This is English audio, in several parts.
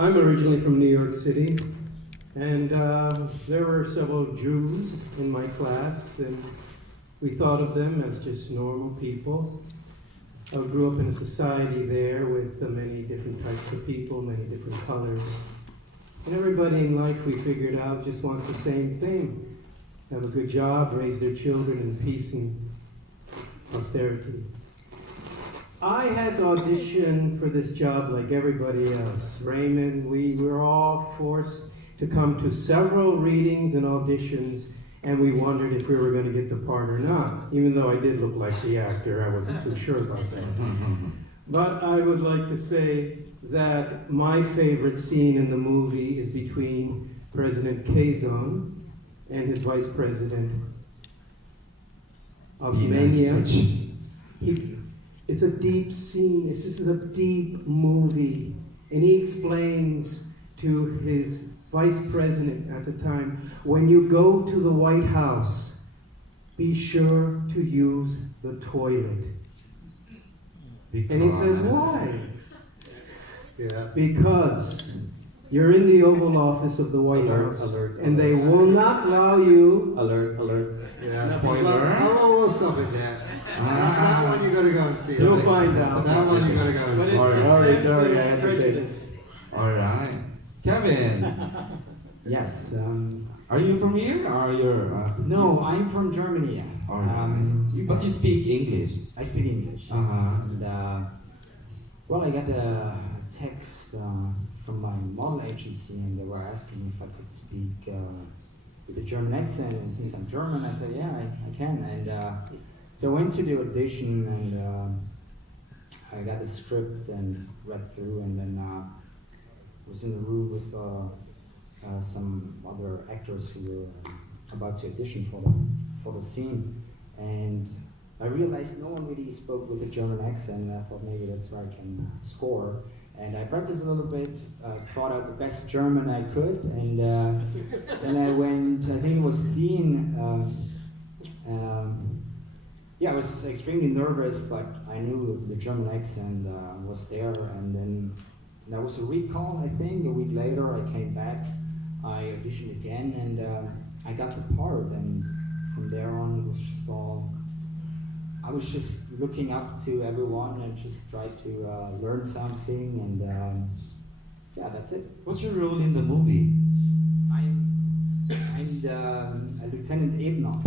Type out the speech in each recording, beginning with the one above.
I'm originally from New York City, and there were several Jews in my class, and we thought of them as just normal people. I grew up in a society there with many different types of people, many different colors. And everybody in life, we figured out, just wants the same thing. Have a good job, raise their children in peace and austerity. I had to audition for this job like everybody else. Raymond, we were all forced to come to several readings and auditions, and we wondered if we were going to get the part or not. Even though I did look like the actor, I wasn't too sure about that. But I would like to say that my favorite scene in the movie is between President Quezon and his Vice President Osmania. It's a deep scene. This is a deep movie. And he explains to his Vice President at the time, when you go to the White House, be sure to use the toilet. Because... And he says, why? Yeah. Because you're in the Oval Office of the White House, and they will not allow you... Alert. Yeah. Spoiler. We'll stop it there. That one you got to go and see. You'll find out. That one you got to go and see. All right. Kevin. Yes. Are you from here or you're... No, I'm from Germany. All right. But you speak English. I speak English. And, well, I got a text from my model agency, and they were asking if I could speak with a German accent. And since I'm German, I said, yeah, I can. And so I went to the audition, and I got the script and read through, and then was in the room with some other actors who were about to audition for the scene, and I realized no one really spoke with a German accent, and I thought maybe that's where I can score. And I practiced a little bit, thought out the best German I could, and then I went, I think it was Dean. Yeah, I was extremely nervous, but I knew the German accent was there, and then there was a recall, I think. A week later, I came back, I auditioned again, and I got the part, and from there on, it was just all, I was just looking up to everyone and just tried to learn something, and yeah, that's it. What's your role in the movie? I'm the Lieutenant Ebner,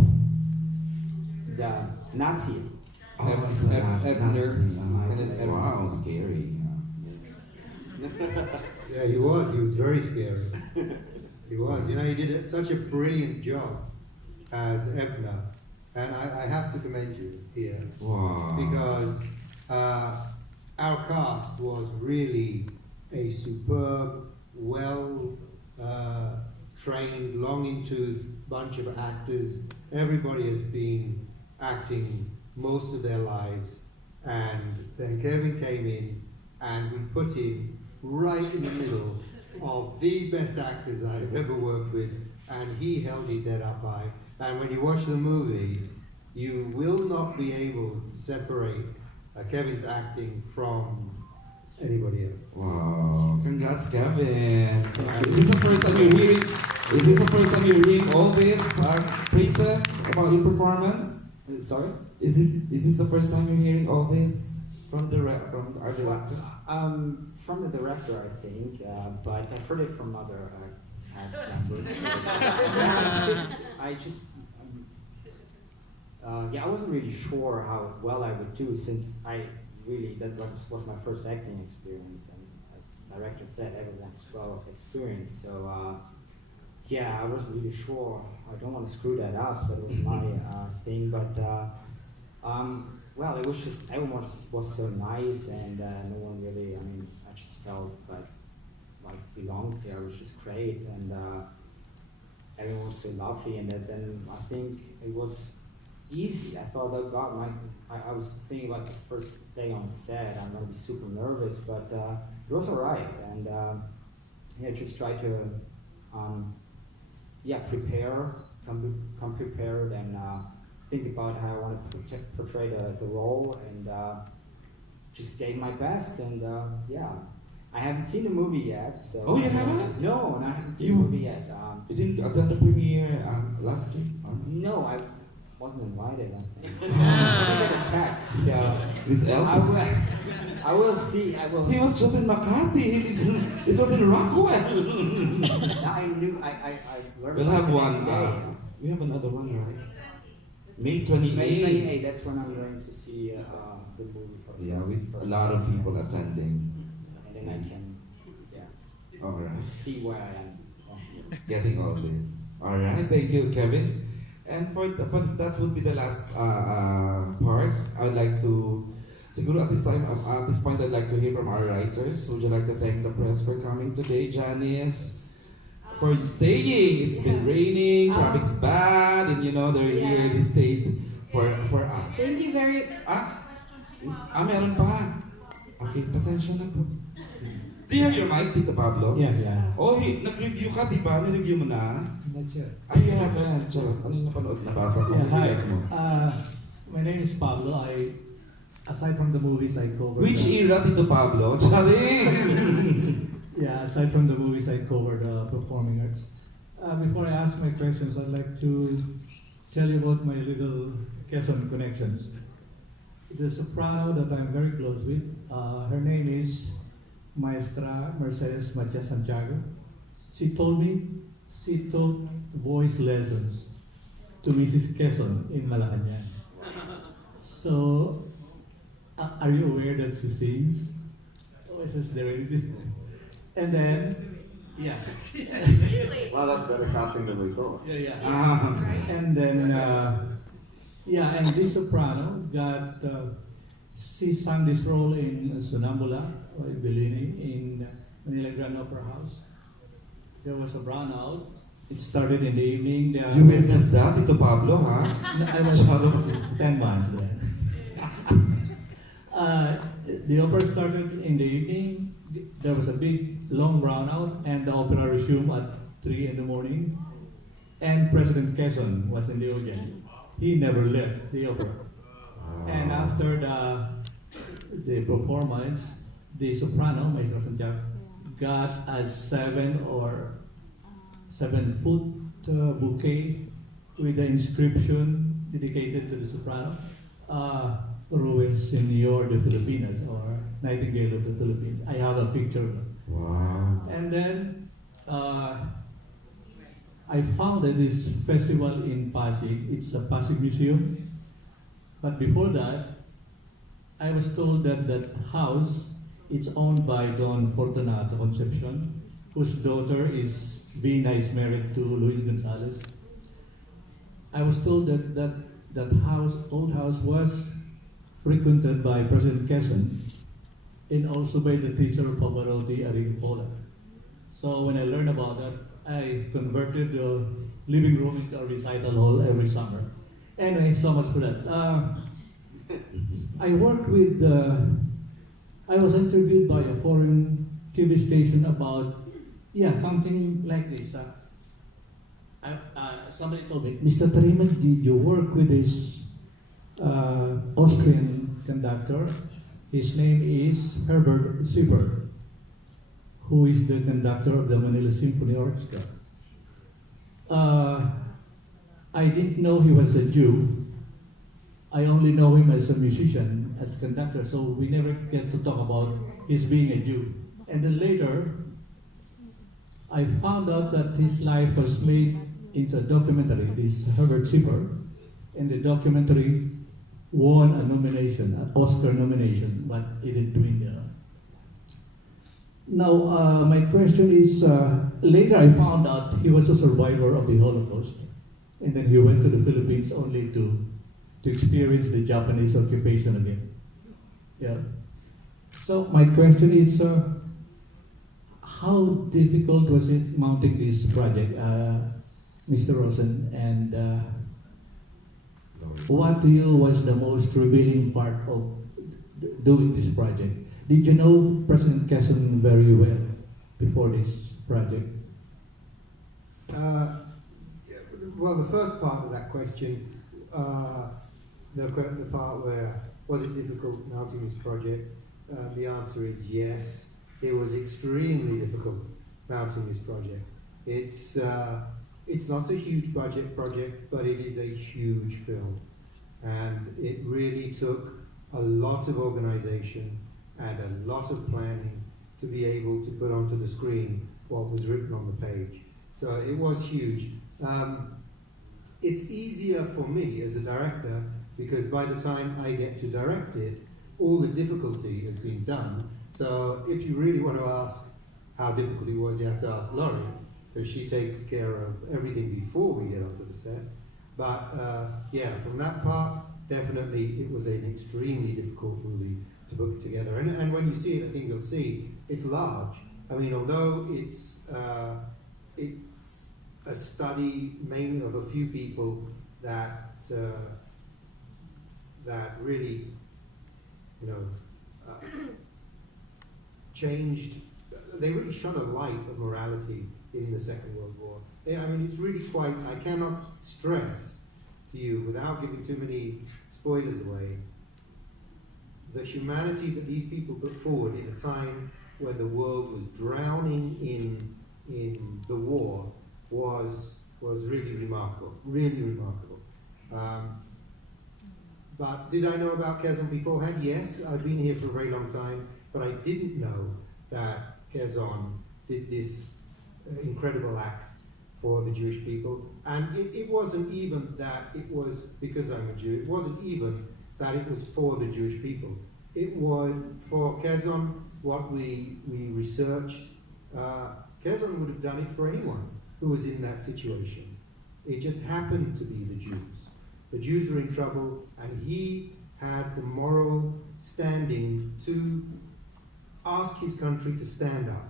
the Nazi. Oh, it's a Nazi. Wow, scary. Yeah, he was. He was very scary. He was. You know, he did such a brilliant job as Ebner. And I have to commend you here. Wow. Because our cast was really a superb, well trained, long into bunch of actors. Everybody has been acting most of their lives. And then Kevin came in, and we put him right in the middle of the best actors I've ever worked with, and he held his head up high. And when you watch the movie, you will not be able to separate Kevin's acting from anybody else. Wow! Congrats, Kevin. Is this the first time you're hearing? Is this the first time you're hearing all this praises about your performance? Sorry? Is this the first time you're hearing all this from our director? From the director, I think, but I've heard it from other cast members. I wasn't really sure how well I would do, since that was my first acting experience, and as the director said, everyone was well experienced. So I wasn't really sure. I don't want to screw that up. That was my thing, but. Well, it was just, everyone was so nice, and no one really, I just felt like belonged there. It was just great, and everyone was so lovely, and then I think it was easy. I thought, oh God, I was thinking about the first day on set, I'm going to be super nervous, but it was all right, and just try to prepare, come prepared, and think about how I want to portray the role, and just gave my best, and I haven't seen the movie yet. So Oh, you haven't? No, I haven't seen You- the movie yet. You didn't attend the premiere last week? No, I wasn't invited last time. I got a text. So Miss Elton? I will see. I will. He was just in Makati. It was in Rockwell. I knew. I learned. We'll about have it one. the next day. We have another one, right? May 28. May 28. That's when I'm going to see the movie. Yeah, with a lot of people attending. And then I can, All right. see where I am. Getting all this. All right. Thank you, Kevin. And for that would be the last part. I'd like to. Siguro at this time, at this point, I'd like to hear from our writers. Would you like to thank the press for coming today, Janice? For staying. It's been raining, traffic's bad, and they're here. They stayed for us. Thank you very Meron pa. Okay, pasensya na po. Do you have your mic, Tito Pablo? Yeah. Oh, nag-review ka, di ba? Nireview mo na? Not sure. Ay, you haven't. Charot. Ano yung napanood? Nabasa ko sa Hi. bilat mo. My name is Pablo. Aside from the movies I covered. Which era, Tito Pablo? Charing! Yeah, aside from the movies I covered performing arts. Before I ask my questions, I'd like to tell you about my little Quezon connections. The soprano that I'm very close with, her name is Maestra Mercedes Matias Santiago. She told me she took voice lessons to Mrs. Quezon in Malacanang. So, are you aware that she sings? Oh, it's just there. And then, yeah. Wow, that's better casting than we thought. Yeah. And then, and this soprano got, she sang this role in Sonambula, or in Bellini, in Manila Grand Opera House. There was a brownout. It started in the evening. You witnessed that, Tito Pablo, ha? I was 10 months there. The opera started in the evening. There was a big, long brownout, and the opera resumed at 3 in the morning. And President Quezon was in the audience. He never left the opera. And after the performance, the soprano, Maestro Santiago, got a 7-foot bouquet with the inscription dedicated to the soprano, Ruin Senor de Filipinas, or Nightingale of the Philippines. I have a picture. Wow. And then I founded this festival in Pasig. It's a Pasig Museum. But before that, I was told that that house is owned by Don Fortunato Concepcion, whose daughter is married to Luis Gonzalez. I was told that old house was frequented by President Quezon and also by the teacher Pavarotti Aripola. So when I learned about that, I converted the living room into a recital hall every summer. Anyway, so much for that. I worked with, I was interviewed by a foreign TV station about, something like this. Somebody told me, Mr. Tariman, did you work with this Austrian conductor? His name is Herbert Zipper, who is the conductor of the Manila Symphony Orchestra. I didn't know he was a Jew. I only know him as a musician, as conductor, so we never get to talk about his being a Jew. And then later, I found out that his life was made into a documentary, this Herbert Zipper, and the documentary won a nomination, an Oscar nomination, but it didn't win. Now, my question is, later I found out he was a survivor of the Holocaust, and then he went to the Philippines only to experience the Japanese occupation again. Yeah. So my question is, how difficult was it mounting this project, Mr. Rosen, and what to you was the most revealing part of doing this project? Did you know President Quezon very well before this project? Well, the first part of that question, the part where was it difficult mounting this project, the answer is yes. it was extremely difficult mounting this project. It's not a huge budget project, but it is a huge film. And it really took a lot of organization and a lot of planning to be able to put onto the screen what was written on the page. So it was huge. It's easier for me as a director because by the time I get to direct it, all the difficulty has been done. So if you really want to ask how difficult it was, you have to ask Laurie, because she takes care of everything before we get onto the set. But yeah, from that part, definitely it was an extremely difficult movie to put together. And when you see it, I think you'll see it's large. I mean, although it's a study mainly of a few people that that really, you know, changed. They really shone a light of morality in the Second World War. I mean, it's really quite. I cannot stress to you, without giving too many spoilers away, the humanity that these people put forward in a time when the world was drowning in the war was really remarkable, really remarkable. But did I know about Quezon beforehand? Yes, I've been here for a very long time, but I didn't know that Quezon did this incredible act for the Jewish people. And it wasn't even that it was because I'm a Jew, it wasn't even that it was for the Jewish people. It was for Quezon, what we researched. Quezon would have done it for anyone who was in that situation. It just happened to be the Jews. The Jews were in trouble, and he had the moral standing to ask his country to stand up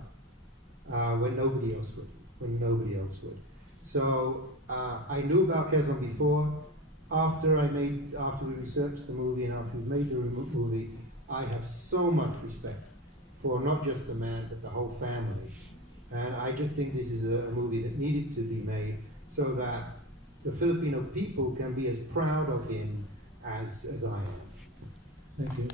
when nobody else would. So I knew about Quezon before. After we researched the movie and after we made the movie, I have so much respect for not just the man but the whole family. And I just think this is a movie that needed to be made so that the Filipino people can be as proud of him as I am. Thank you.